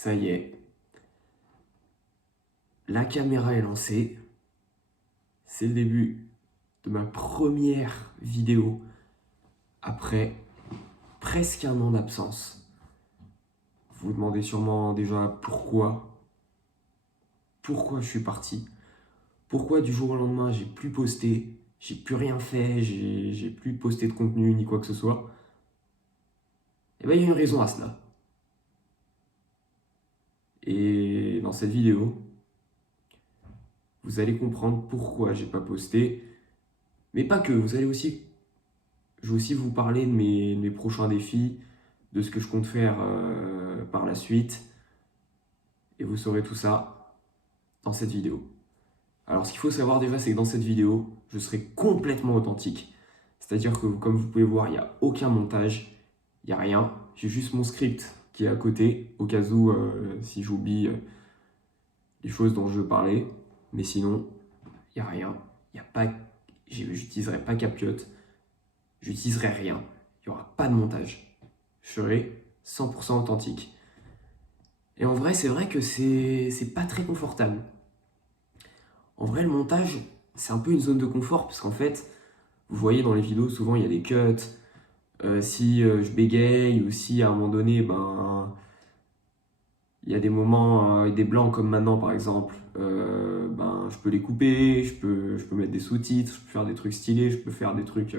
Ça y est, la caméra est lancée. C'est le début de ma première vidéo après presque un an d'absence. Vous vous demandez sûrement déjà pourquoi je suis parti. Pourquoi du jour au lendemain j'ai plus posté, j'ai plus rien fait, j'ai plus posté de contenu ni quoi que ce soit. Et bien il y a une raison à cela. Et dans cette vidéo, vous allez comprendre pourquoi j'ai pas posté. Mais pas que, je vais aussi vous parler de mes prochains défis, de ce que je compte faire par la suite. Et vous saurez tout ça dans cette vidéo. Alors ce qu'il faut savoir déjà, c'est que dans cette vidéo, je serai complètement authentique. C'est-à-dire que comme vous pouvez voir, il n'y a aucun montage, il n'y a rien. J'ai juste mon script qui est à côté, au cas où si j'oublie les choses dont je veux parler. Mais sinon, il n'y a rien. Il y a pas, j'utiliserai pas CapCut, j'utiliserai rien. Il n'y aura pas de montage. Je serai 100% authentique. Et en vrai, c'est vrai que c'est pas très confortable. En vrai, le montage, c'est un peu une zone de confort, parce qu'en fait, vous voyez dans les vidéos, souvent il y a des cuts. Si je bégaye, ou si à un moment donné, il y a des moments, des blancs comme maintenant par exemple, je peux les couper, je peux mettre des sous-titres, je peux faire des trucs stylés, je peux faire des trucs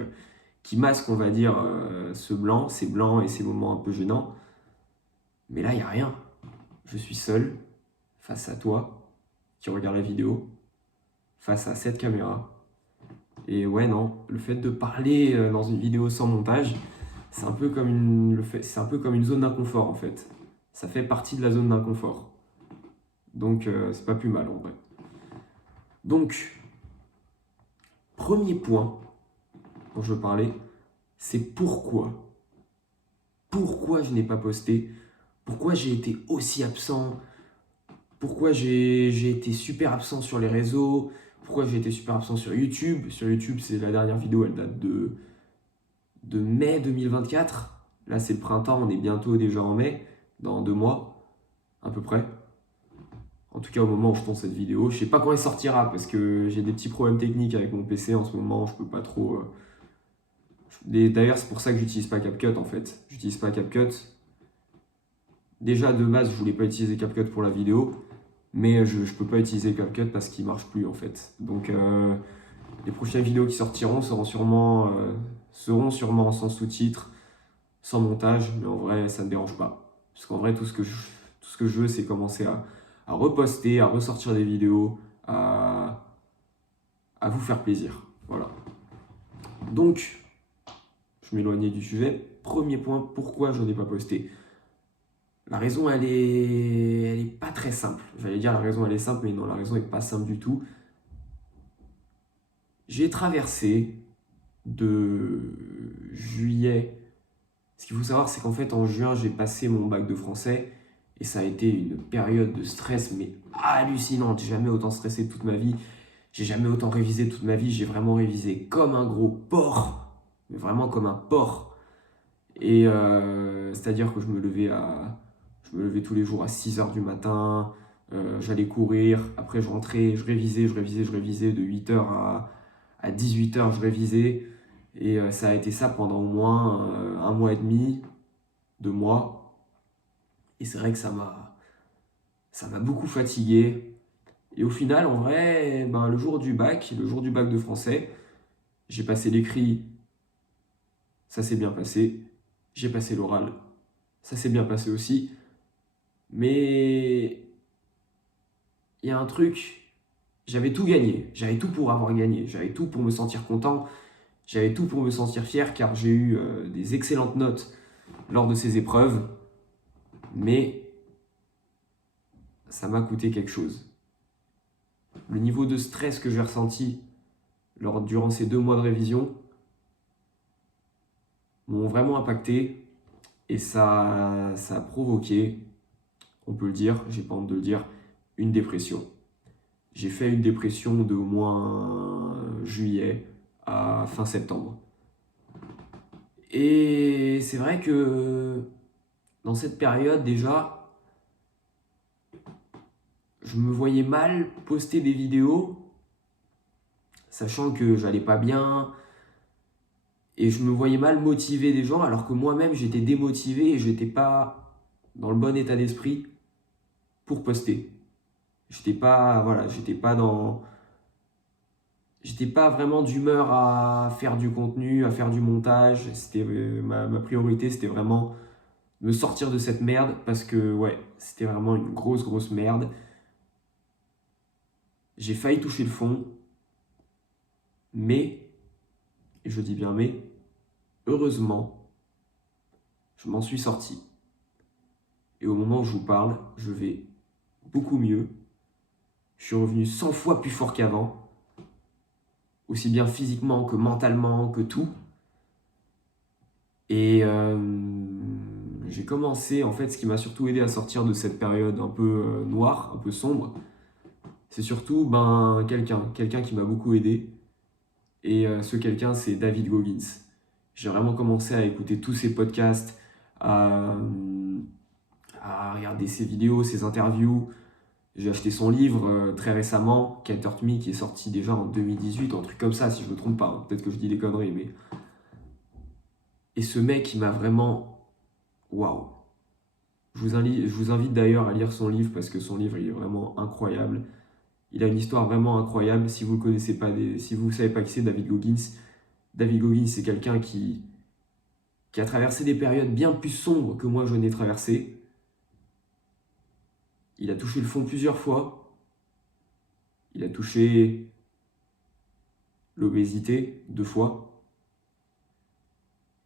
qui masquent, on va dire, ces blancs et ces moments un peu gênants. Mais là, il n'y a rien. Je suis seul, face à toi, qui regarde la vidéo, face à cette caméra. Et ouais, non, le fait de parler dans une vidéo sans montage, c'est un peu comme c'est un peu comme une zone d'inconfort en fait. Ça fait partie de la zone d'inconfort. Donc c'est pas plus mal en vrai. Donc, premier point dont je veux parler, c'est pourquoi. Pourquoi je n'ai pas posté, pourquoi j'ai été aussi absent, pourquoi j'ai été super absent sur les réseaux, pourquoi j'ai été super absent sur YouTube. Sur YouTube, c'est la dernière vidéo, elle date de mai 2024. Là, c'est le printemps, on est bientôt déjà en mai, dans 2 mois, à peu près. En tout cas, au moment où je tourne cette vidéo. Je sais pas quand elle sortira, parce que j'ai des petits problèmes techniques avec mon PC en ce moment, je peux pas trop... D'ailleurs, c'est pour ça que j'utilise pas CapCut, en fait. J'utilise pas CapCut. Déjà, de base, je voulais pas utiliser CapCut pour la vidéo, mais je peux pas utiliser CapCut parce qu'il marche plus, en fait. Donc, les prochaines vidéos qui sortiront seront sûrement sans sous-titres, sans montage, mais en vrai, ça ne me dérange pas. Parce qu'en vrai, tout ce que je veux, c'est commencer à reposter, à ressortir des vidéos, à vous faire plaisir. Voilà. Donc, je m'éloignais du sujet. Premier point, pourquoi je n'ai pas posté? La raison, elle est pas très simple. J'allais dire la raison, elle est simple, mais non, la raison n'est pas simple du tout. J'ai traversé de juillet. Ce qu'il faut savoir, c'est qu'en fait, en juin, j'ai passé mon bac de français et ça a été une période de stress, mais hallucinante. J'ai jamais autant stressé de toute ma vie. J'ai jamais autant révisé de toute ma vie. J'ai vraiment révisé comme un gros porc, mais vraiment comme un porc. Et c'est-à-dire que je me levais tous les jours à 6 h du matin. J'allais courir. Après, je rentrais, je révisais de 8 h à 18 h, je révisais. Et ça a été ça pendant au moins 1 mois et demi, 2 mois. Et c'est vrai que ça m'a beaucoup fatigué. Et au final, en vrai, le jour du bac de français, j'ai passé l'écrit, ça s'est bien passé. J'ai passé l'oral, ça s'est bien passé aussi. Mais il y a un truc, j'avais tout gagné. J'avais tout pour avoir gagné. J'avais tout pour me sentir content. J'avais tout pour me sentir fier car j'ai eu des excellentes notes lors de ces épreuves. Mais ça m'a coûté quelque chose. Le niveau de stress que j'ai ressenti durant ces 2 mois de révision m'ont vraiment impacté et ça a provoqué, on peut le dire, j'ai pas honte de le dire, une dépression. J'ai fait une dépression de au moins juillet à fin septembre. Et c'est vrai que dans cette période déjà, je me voyais mal poster des vidéos, sachant que j'allais pas bien, et je me voyais mal motiver des gens, alors que moi-même j'étais démotivé et j'étais pas dans le bon état d'esprit pour poster. J'étais pas vraiment d'humeur à faire du contenu, à faire du montage. C'était ma priorité, c'était vraiment me sortir de cette merde parce que ouais, c'était vraiment une grosse merde. J'ai failli toucher le fond, mais, et je dis bien mais, heureusement, je m'en suis sorti. Et au moment où je vous parle, je vais beaucoup mieux. Je suis revenu 100 fois plus fort qu'avant, aussi bien physiquement que mentalement, que tout. Et j'ai commencé, en fait, ce qui m'a surtout aidé à sortir de cette période un peu noire, un peu sombre, c'est surtout quelqu'un qui m'a beaucoup aidé. Et ce quelqu'un, c'est David Goggins. J'ai vraiment commencé à écouter tous ses podcasts, à, à regarder ses vidéos, ses interviews. J'ai acheté son livre très récemment, Can't Hurt Me, qui est sorti déjà en 2018, un truc comme ça, si je ne me trompe pas. Hein. Peut-être que je dis des conneries, mais... Et ce mec, il m'a vraiment... Waouh! Je vous invite d'ailleurs à lire son livre, parce que son livre, il est vraiment incroyable. Il a une histoire vraiment incroyable. Si vous le connaissez pas, si vous ne savez pas qui c'est David Goggins, c'est quelqu'un qui a traversé des périodes bien plus sombres que moi je n'ai traversées. Il a touché le fond plusieurs fois. Il a touché l'obésité 2 fois.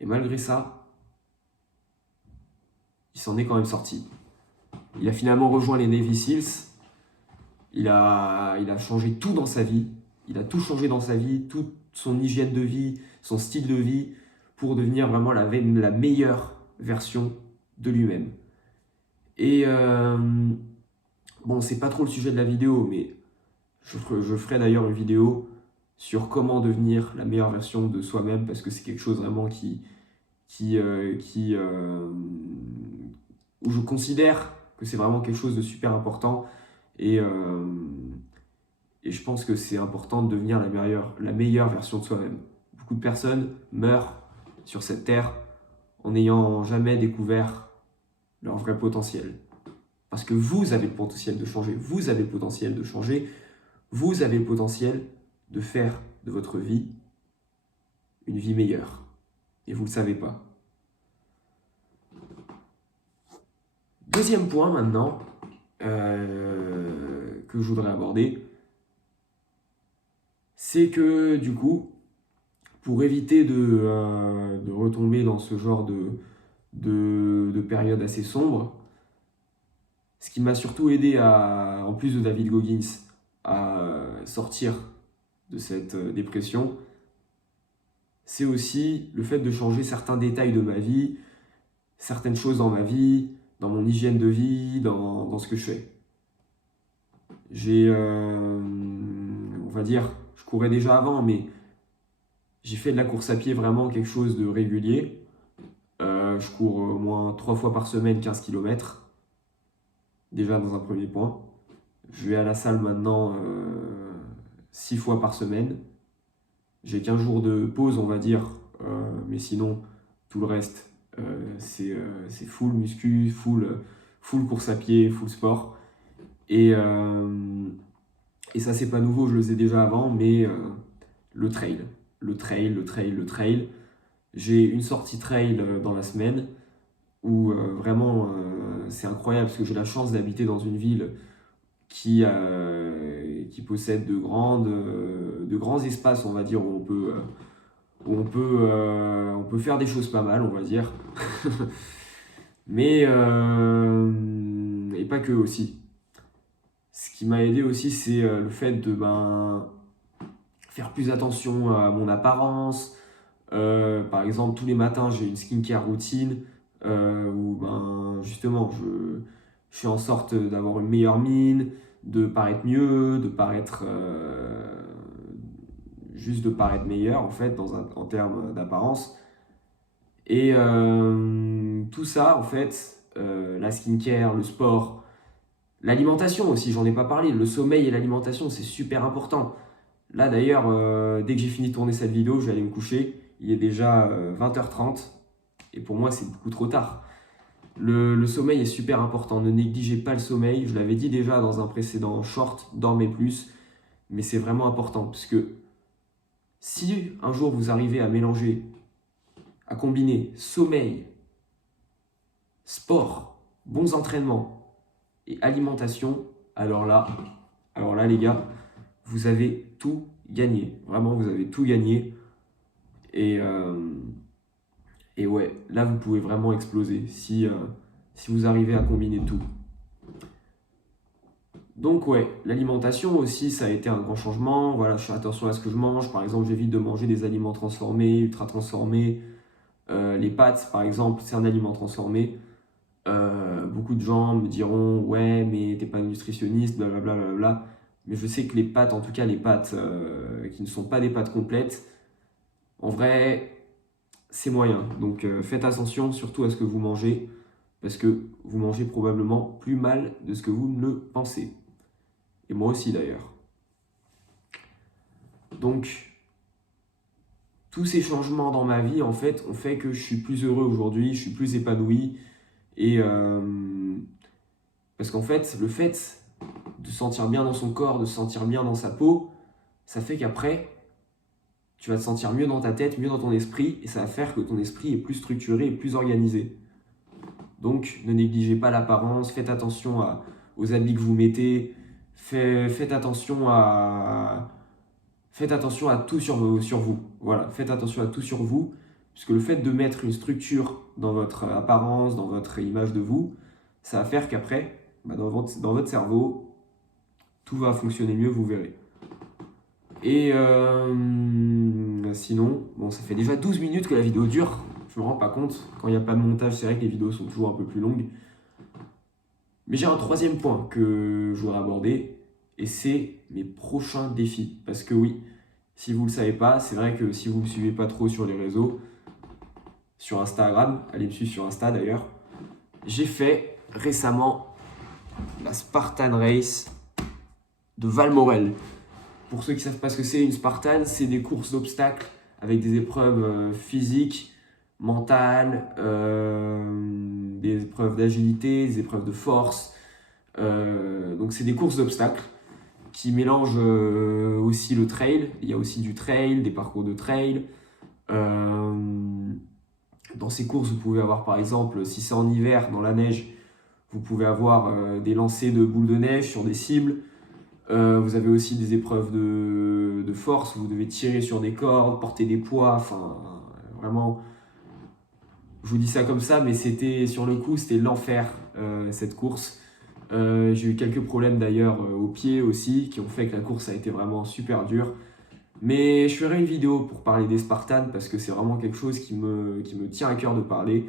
Et malgré ça, il s'en est quand même sorti. Il a finalement rejoint les Navy Seals. Il a changé tout dans sa vie. Il a tout changé dans sa vie, toute son hygiène de vie, son style de vie, pour devenir vraiment la meilleure version de lui-même. Et bon, c'est pas trop le sujet de la vidéo, mais je ferai d'ailleurs une vidéo sur comment devenir la meilleure version de soi-même, parce que c'est quelque chose vraiment où je considère que c'est vraiment quelque chose de super important. Et je pense que c'est important de devenir la meilleure version de soi-même. Beaucoup de personnes meurent sur cette terre en n'ayant jamais découvert leur vrai potentiel. Parce que vous avez le potentiel de changer, vous avez le potentiel de changer, vous avez le potentiel de faire de votre vie une vie meilleure. Et vous ne le savez pas. Deuxième point maintenant que je voudrais aborder, c'est que du coup, pour éviter de retomber dans ce genre de période assez sombre, ce qui m'a surtout aidé, en plus de David Goggins, à sortir de cette dépression, c'est aussi le fait de changer certains détails de ma vie, certaines choses dans ma vie, dans mon hygiène de vie, dans ce que je fais. On va dire, je courais déjà avant, mais j'ai fait de la course à pied vraiment quelque chose de régulier. Je cours au moins 3 fois par semaine 15 km, déjà dans un premier point. Je vais à la salle maintenant 6 fois par semaine. J'ai 15 jours de pause, on va dire, mais sinon, tout le reste, c'est full muscu, full course à pied, full sport. Et ça, c'est pas nouveau, je le faisais déjà avant, mais le trail. J'ai une sortie trail dans la semaine où vraiment c'est incroyable parce que j'ai la chance d'habiter dans une ville qui possède de grands espaces, on va dire, où on peut faire des choses pas mal, on va dire. Mais et pas que aussi. Ce qui m'a aidé aussi, c'est le fait de faire plus attention à mon apparence. Par exemple, tous les matins, j'ai une skincare routine où justement, je fais en sorte d'avoir une meilleure mine, de paraître mieux, juste de paraître meilleur en fait en termes d'apparence. Et tout ça, en fait, la skincare, le sport, L'alimentation aussi, j'en ai pas parlé. Le sommeil et l'alimentation, c'est super important. Là d'ailleurs, dès que j'ai fini de tourner cette vidéo, je vais aller me coucher. Il est déjà 20h30 et pour moi, c'est beaucoup trop tard. Le sommeil est super important. Ne négligez pas le sommeil. Je l'avais dit déjà dans un précédent short, dormez plus. Mais c'est vraiment important parce que si un jour vous arrivez à mélanger, à combiner sommeil, sport, bons entraînements et alimentation, alors là les gars, vous avez tout gagné. Vraiment, vous avez tout gagné. Et, et ouais, là, vous pouvez vraiment exploser si vous arrivez à combiner tout. Donc ouais, l'alimentation aussi, ça a été un grand changement. Voilà, je fais attention à ce que je mange. Par exemple, j'évite de manger des aliments transformés, ultra transformés. Les pâtes, par exemple, c'est un aliment transformé. Beaucoup de gens me diront, ouais, mais t'es pas nutritionniste, blablabla, blablabla. Mais je sais que les pâtes, en tout cas les pâtes qui ne sont pas des pâtes complètes, en vrai, c'est moyen. Donc faites attention surtout à ce que vous mangez, parce que vous mangez probablement plus mal de ce que vous ne le pensez. Et moi aussi d'ailleurs. Donc, tous ces changements dans ma vie, en fait, ont fait que je suis plus heureux aujourd'hui, je suis plus épanoui. Et parce qu'en fait, le fait de se sentir bien dans son corps, de se sentir bien dans sa peau, ça fait qu'après, tu vas te sentir mieux dans ta tête, mieux dans ton esprit, et ça va faire que ton esprit est plus structuré et plus organisé. Donc, ne négligez pas l'apparence, faites attention aux habits que vous mettez, faites attention à tout sur vous. Voilà, faites attention à tout sur vous, puisque le fait de mettre une structure dans votre apparence, dans votre image de vous, ça va faire qu'après, dans votre cerveau, tout va fonctionner mieux, vous verrez. Et sinon, bon, ça fait déjà 12 minutes que la vidéo dure. Je me rends pas compte. Quand il n'y a pas de montage, c'est vrai que les vidéos sont toujours un peu plus longues. Mais j'ai un troisième point que je voudrais aborder, et c'est mes prochains défis. Parce que oui, si vous ne le savez pas, c'est vrai que si vous ne me suivez pas trop sur les réseaux, sur Instagram, allez me suivre sur Insta d'ailleurs, j'ai fait récemment la Spartan Race de Valmorel. Pour ceux qui ne savent pas ce que c'est, une Spartan, c'est des courses d'obstacles avec des épreuves physiques, mentales, des épreuves d'agilité, des épreuves de force. Donc c'est des courses d'obstacles qui mélangent aussi le trail. Il y a aussi du trail, des parcours de trail. Dans ces courses, vous pouvez avoir par exemple, si c'est en hiver, dans la neige, vous pouvez avoir des lancers de boules de neige sur des cibles. Vous avez aussi des épreuves de force, vous devez tirer sur des cordes, porter des poids, enfin vraiment, je vous dis ça comme ça, mais c'était sur le coup, c'était l'enfer cette course. J'ai eu quelques problèmes d'ailleurs au pied aussi, qui ont fait que la course a été vraiment super dure. Mais je ferai une vidéo pour parler des Spartans, parce que c'est vraiment quelque chose qui me tient à cœur de parler.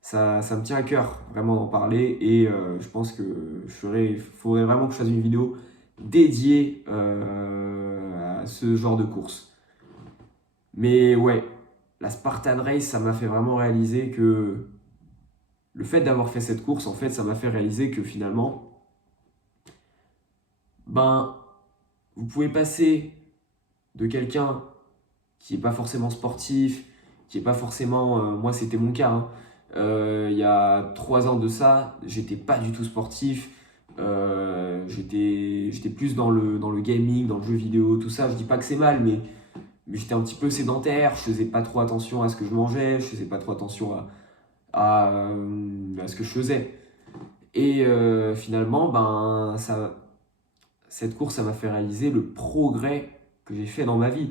Ça me tient à cœur vraiment d'en parler, et je pense que faudrait vraiment que je fasse une vidéo dédiée à ce genre de course. Mais ouais, la Spartan Race, ça m'a fait vraiment réaliser que le fait d'avoir fait cette course, en fait, ça m'a fait réaliser que finalement, ben, vous pouvez passer de quelqu'un qui n'est pas forcément sportif, qui n'est pas forcément... moi, c'était mon cas. Hein. Il y a 3 ans de ça, j'étais pas du tout sportif. J'étais plus dans le gaming, dans le jeu vidéo, tout ça. Je dis pas que c'est mal, mais j'étais un petit peu sédentaire. Je faisais pas trop attention à ce que je mangeais. Je faisais pas trop attention à ce que je faisais. Et finalement, ben, cette course, ça m'a fait réaliser le progrès que j'ai fait dans ma vie.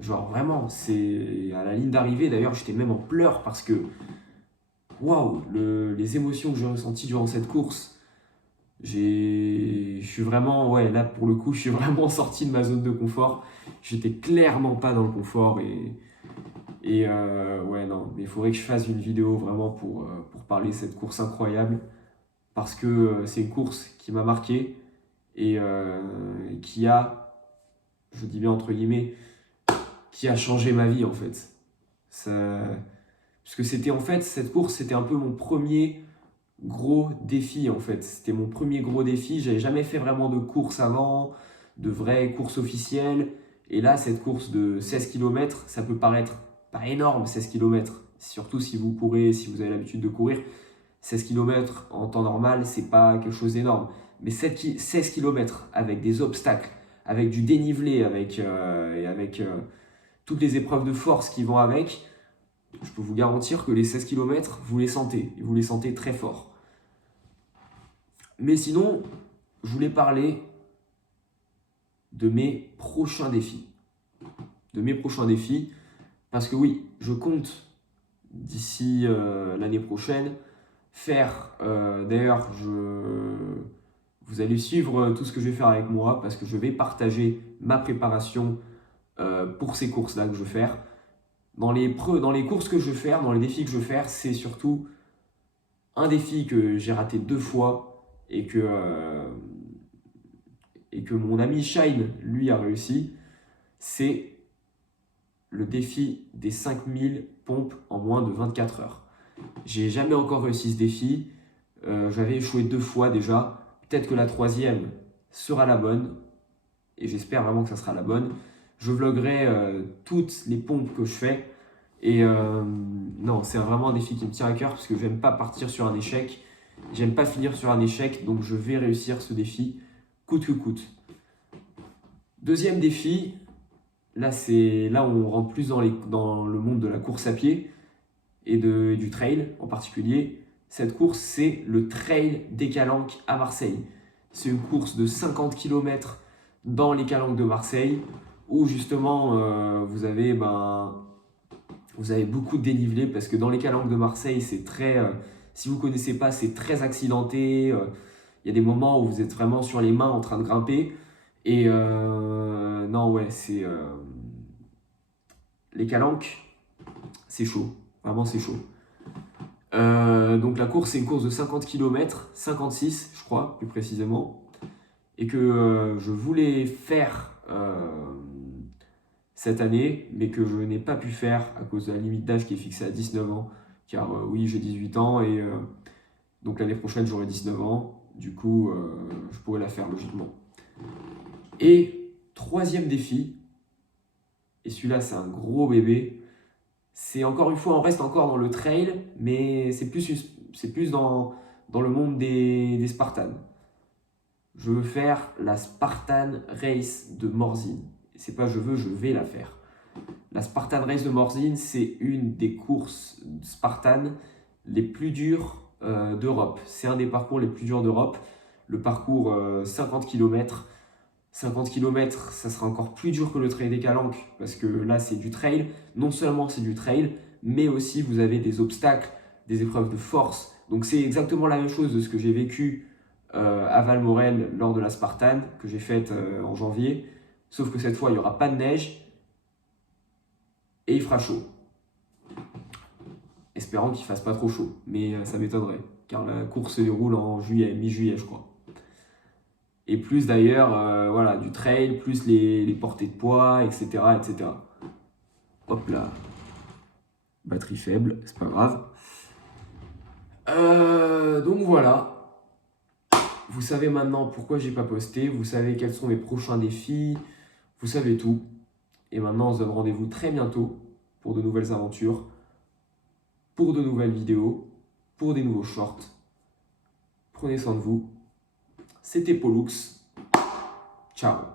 Genre vraiment, c'est à la ligne d'arrivée, d'ailleurs, j'étais même en pleurs parce que, waouh, les émotions que j'ai ressenties durant cette course, je suis vraiment, ouais, là pour le coup, je suis vraiment sorti de ma zone de confort. J'étais clairement pas dans le confort et ouais, non, mais il faudrait que je fasse une vidéo vraiment pour parler de cette course incroyable parce que c'est une course qui m'a marqué et qui a, je dis bien entre guillemets, qui a changé ma vie en fait. Parce que c'était en fait, cette course, c'était un peu mon premier gros défi en fait. C'était mon premier gros défi. J'avais jamais fait vraiment de course avant, de vraies courses officielles. Et là, cette course de 16 km, ça peut paraître pas énorme, 16 km. Surtout si vous courez, si vous avez l'habitude de courir. 16 km en temps normal, c'est pas quelque chose d'énorme. Mais 16 km avec des obstacles, avec du dénivelé, avec toutes les épreuves de force qui vont avec, je peux vous garantir que les 16 km, vous les sentez. Et vous les sentez très fort. Mais sinon, je voulais parler de mes prochains défis. Parce que oui, je compte d'ici l'année prochaine faire, d'ailleurs, vous allez suivre tout ce que je vais faire avec moi parce que je vais partager ma préparation pour ces courses-là que je vais faire. Dans les courses que je vais faire, dans les défis que je vais faire, c'est surtout un défi que j'ai raté 2 fois et que mon ami Shine, lui, a réussi. C'est le défi des 5000 pompes en moins de 24 heures. J'ai jamais encore réussi ce défi. J'avais échoué 2 fois déjà. Peut-être que la 3e sera la bonne. Et j'espère vraiment que ça sera la bonne. Je vloggerai toutes les pompes que je fais. Et non, c'est vraiment un défi qui me tient à cœur parce que j'aime pas partir sur un échec. J'aime pas finir sur un échec. Donc je vais réussir ce défi coûte que coûte. Deuxième défi. Là, on rentre plus dans le monde de la course à pied et du trail en particulier. Cette course, c'est le Trail des Calanques à Marseille. C'est une course de 50 km dans les Calanques de Marseille où justement vous avez beaucoup de dénivelé parce que dans les Calanques de Marseille, c'est très, si vous ne connaissez pas, c'est très accidenté. Il y a des moments où vous êtes vraiment sur les mains en train de grimper. Et non, ouais, les Calanques, c'est chaud. Vraiment, c'est chaud. Donc la course, c'est une course de 50 km, 56 je crois, plus précisément. Et que je voulais faire cette année, mais que je n'ai pas pu faire à cause de la limite d'âge qui est fixée à 19 ans. Car oui, j'ai 18 ans et donc l'année prochaine, j'aurai 19 ans. Du coup, je pourrais la faire logiquement. Et troisième défi, et celui-là, c'est un gros bébé. C'est encore une fois, on reste encore dans le trail, mais c'est plus dans le monde des Spartans. Je veux faire la Spartan Race de Morzine. C'est pas je vais la faire. La Spartan Race de Morzine, c'est une des courses Spartan les plus dures d'Europe. C'est un des parcours les plus durs d'Europe. Le parcours 50 km. 50 km, ça sera encore plus dur que le trail des Calanques parce que là, c'est du trail. Non seulement c'est du trail, mais aussi vous avez des obstacles, des épreuves de force. Donc c'est exactement la même chose de ce que j'ai vécu à Valmorel lors de la Spartan que j'ai faite en janvier. Sauf que cette fois, il n'y aura pas de neige et il fera chaud. Espérant qu'il ne fasse pas trop chaud, mais ça m'étonnerait car la course se déroule en juillet, mi-juillet, je crois. Et plus d'ailleurs, voilà, du trail, plus les portées de poids, etc., etc. Hop là. Batterie faible, c'est pas grave. Donc voilà. Vous savez maintenant pourquoi j'ai pas posté. Vous savez quels sont mes prochains défis. Vous savez tout. Et maintenant, on se donne rendez-vous très bientôt pour de nouvelles aventures, pour de nouvelles vidéos, pour des nouveaux shorts. Prenez soin de vous. C'était Pollux. Ciao.